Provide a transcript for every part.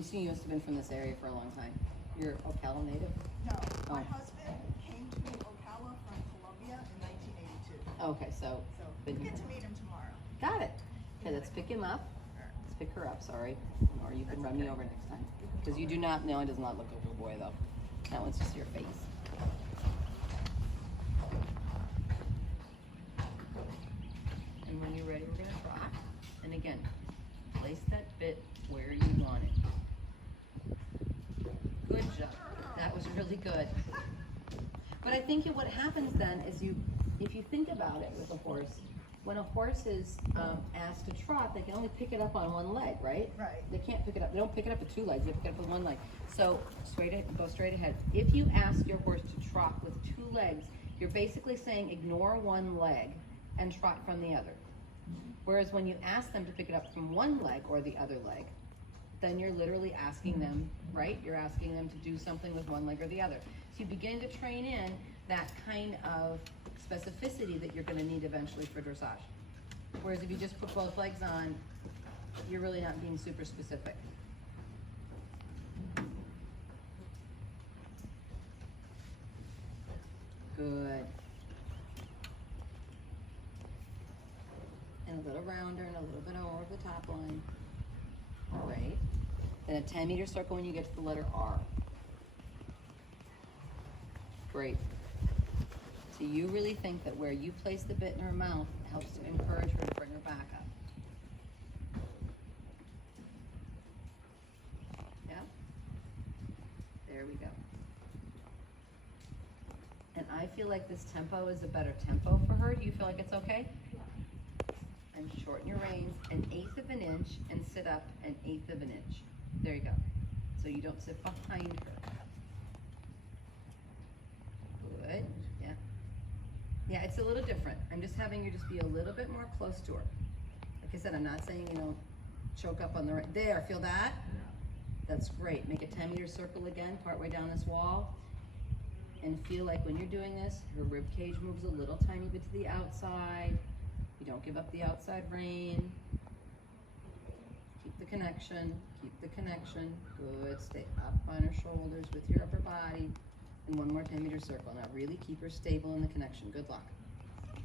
you see, you must have been from this area for a long time. You're Ocala native? No, my Oh. husband came to Ocala from Colombia in 1982. Okay, so. So been we here. get to meet him tomorrow. Got it. Okay, let's pick him up. Let's pick her up, sorry. Or you can run me over next time. Because you do not, no, it does not look like a boy though. That one's just your face. And when you're ready, we're gonna rock. And again, place that bit where you want it. Good job. That was really good. But I think what happens then is if you think about it with a horse, when a horse is asked to trot, they can only pick it up on one leg, right? Right. They can't pick it up. They don't pick it up with two legs. They pick it up with one leg. So go straight ahead. If you ask your horse to trot with two legs, you're basically saying ignore one leg and trot from the other. Whereas when you ask them to pick it up from one leg or the other leg, then you're literally asking them, right? You're asking them to do something with one leg or the other. So you begin to train in that kind of specificity that you're going to need eventually for dressage. Whereas if you just put both legs on, you're really not being super specific. Good. And a little rounder and a little bit over the top line. Great. Then a 10-meter circle when you get to the letter R. Great. So you really think that where you place the bit in her mouth helps to encourage her to bring her back up. Yeah? There we go. And I feel like this tempo is a better tempo for her. Do you feel like it's okay? And shorten your reins 1/8 of an inch and sit up 1/8 of an inch. There you go. So you don't sit behind her. Good. Yeah. Yeah, it's a little different. I'm just having you just be a little bit more close to her. Like I said, I'm not saying, choke up on the right. There, feel that? That's great. Make a 10-meter circle again, partway down this wall. And feel like when you're doing this, her rib cage moves a little tiny bit to the outside. You don't give up the outside rein. Keep the connection, keep the connection. Good, stay up on her shoulders with your upper body. And one more 10-meter circle. Now really keep her stable in the connection. Good luck.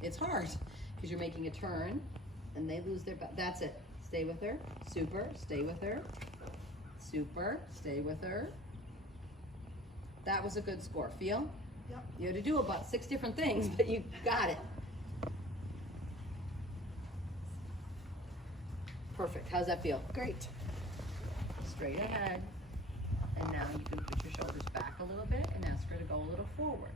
It's hard because you're making a turn and they lose their, that's it. Stay with her, super, stay with her, super, stay with her. That was a good score, feel? Yep. You had to do about 6 different things, but you got it. Perfect. How's that feel? Great. Straight ahead. And now you can put your shoulders back a little bit and ask her to go a little forward.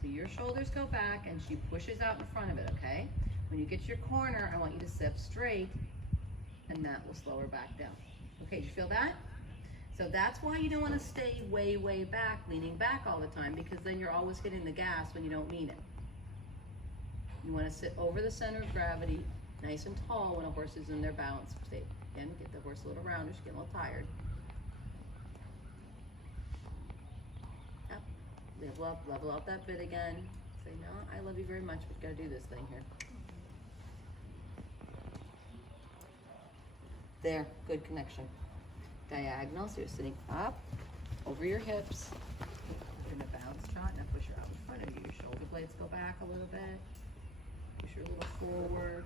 So your shoulders go back and she pushes out in front of it, okay? When you get to your corner, I want you to sit straight and that will slow her back down. Okay, did you feel that? So that's why you don't want to stay way, way back, leaning back all the time, because then you're always hitting the gas when you don't mean it. You want to sit over the center of gravity, nice and tall when a horse is in their balance state. Again, get the horse a little rounder, she's getting a little tired. Yep. Level out that bit again. Say, no, I love you very much, but you gotta do this thing here. There, good connection. Diagonal, so you're sitting up, over your hips. You're in a balance trot, now push her out in front of you. Your shoulder blades go back a little bit. Push her a little forward.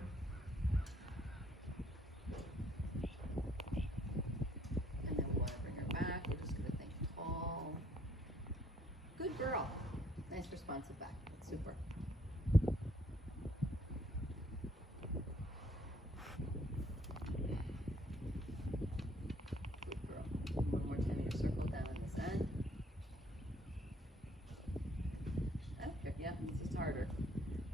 And then we want to bring her back. We're just going to think tall. Good girl. Nice responsive back. That's super. Good girl. One more 10-meter circle down on this end. Okay, yeah, this is harder.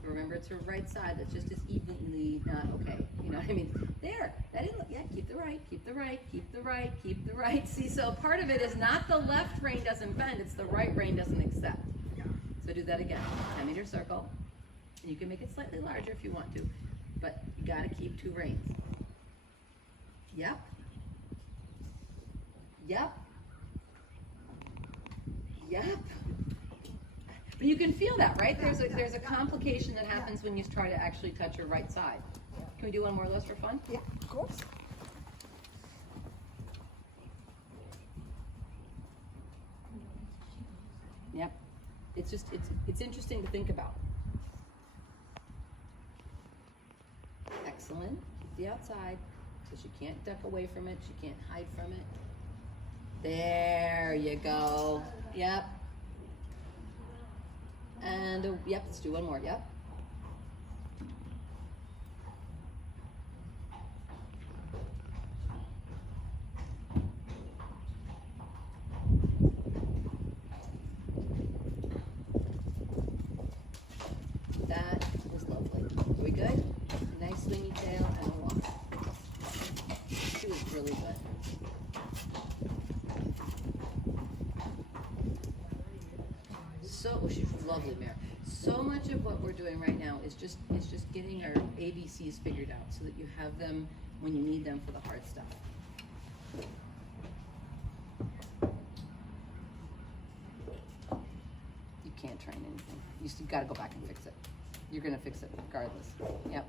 Remember, it's her right side that's just as evenly not okay. You know what I mean? There. That didn't look, yeah, keep the right, keep the right, keep the right, keep the right. See, so part of it is not the left rein doesn't bend, it's the right rein doesn't accept. Yeah. So do that again. 10-meter circle. And you can make it slightly larger if you want to, but you gotta keep 2 reins. Yep. Yep. Yep. But you can feel that, right? There's a complication that happens when you try to actually touch your right side. Can we do one more of those for fun? Yeah, of course. it's interesting to think about. Excellent. Keep the outside, so she can't duck away from it. She can't hide from it. There you go. Yep. And yep. Let's do one more. Yep. That was lovely. Are we good? Nice swingy tail and a walk. She was really good. So she's lovely, Mare. So much of what we're doing right now is just getting our ABCs figured out so that you have them when you need them for the hard stuff. You can't train anything. You got to go back and fix it. You're going to fix it regardless. Yep.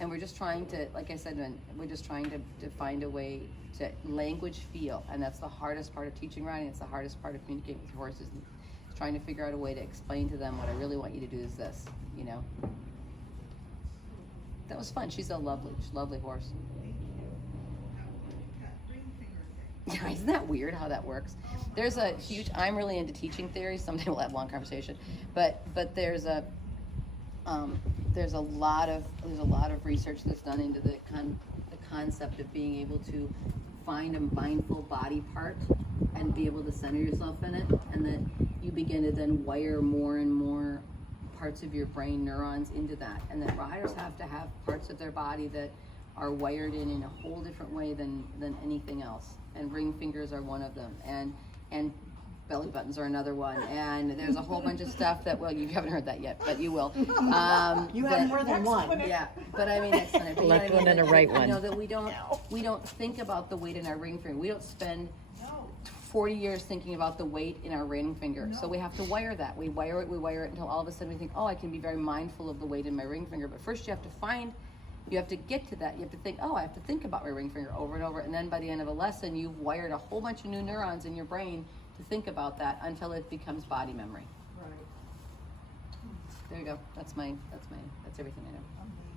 And we're just trying to, like I said, we're just trying to find a way to language feel, and that's the hardest part of teaching riding. It's the hardest part of communicating with horses. It's trying to figure out a way to explain to them what I really want you to do is this, you know. That was fun. She's a lovely horse. Yeah, isn't that weird how that works? There's a huge. I'm really into teaching theory. Someday we'll have a long conversation, but there's a lot of research that's done into the concept of being able to find a mindful body part and be able to center yourself in it, and that you begin to then wire more and more parts of your brain neurons into that, and that riders have to have parts of their body that are wired in a whole different way than anything else, and ring fingers are one of them, and belly buttons are another one, and there's a whole bunch of stuff that, well, you haven't heard that yet, but you will. You have more than one. Yeah, but I mean, that's The left one and the right one. You know, that we don't think about the weight in our ring finger. We don't spend 40 years thinking about the weight in our ring finger. So we have to wire that. We wire it until all of a sudden we think, oh, I can be very mindful of the weight in my ring finger. But first you have to get to that. You have to think, oh, I have to think about my ring finger over and over. And then by the end of a lesson, you've wired a whole bunch of new neurons in your brain to think about that until it becomes body memory. Right. There you go. That's everything I know. Amazing.